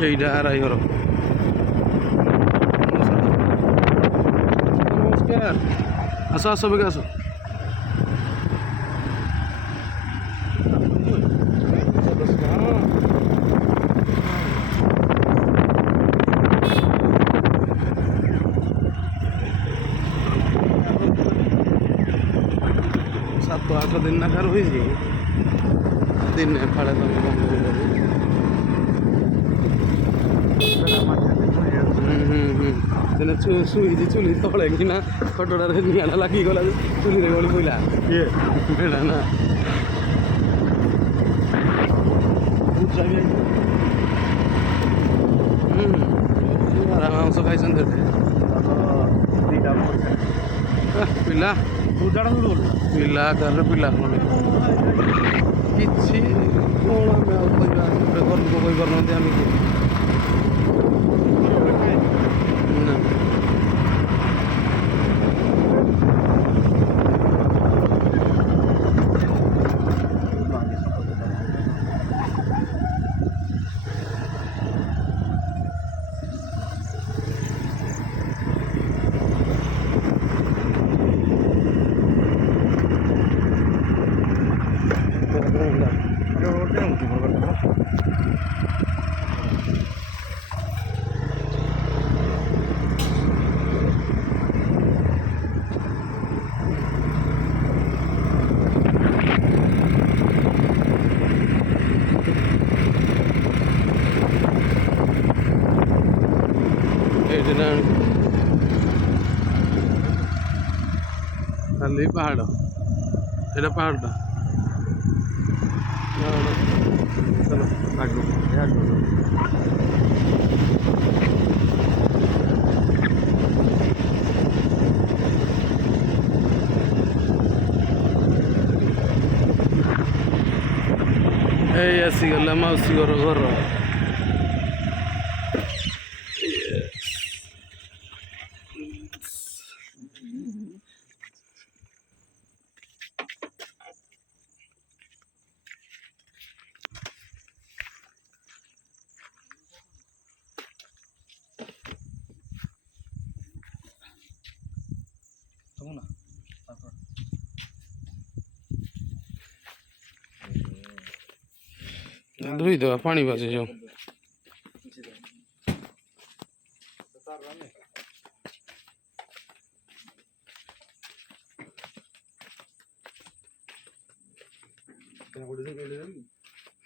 এইটা আড়াই ঘর নমস্কার আসো আসো বেগে আসো সাত আট দিন নাকার হয়েছে দিন ফাড়ে তুমি বন্ধ হয়ে যাবে ଦିନେ ଶୁଇଛି ଚୁଲି ତଳେ କିନା ଖଟଟାରେ ନିଆଁଟା ଲାଗିଗଲା ଯେ ଚୁଲିରେ ଗଳି ପଇଲା ଏଇଟା ନା ମାଂସ ଖାଇଛନ୍ତି ପିଲା ପିଲା ଆକାରରେ ପିଲା ଖଣ୍ଡେ କିଛି କ'ଣ ଆମେ ଆଉ କହିବା ଘର ଲୋକ କହିପାରୁନାହାନ୍ତି ଆମେ କି ଖାଲି ପାହାଡ଼ ଏଇଟା ପାହାଡ଼ଟା ଚାଲ ଆଗକୁ ଏଇ ଆସିଗଲା ମାଉସୀ ଘର ଘର ଧୋଇଦେବା ପାଣି ବାଜି ଯାଉ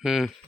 ହୁଁ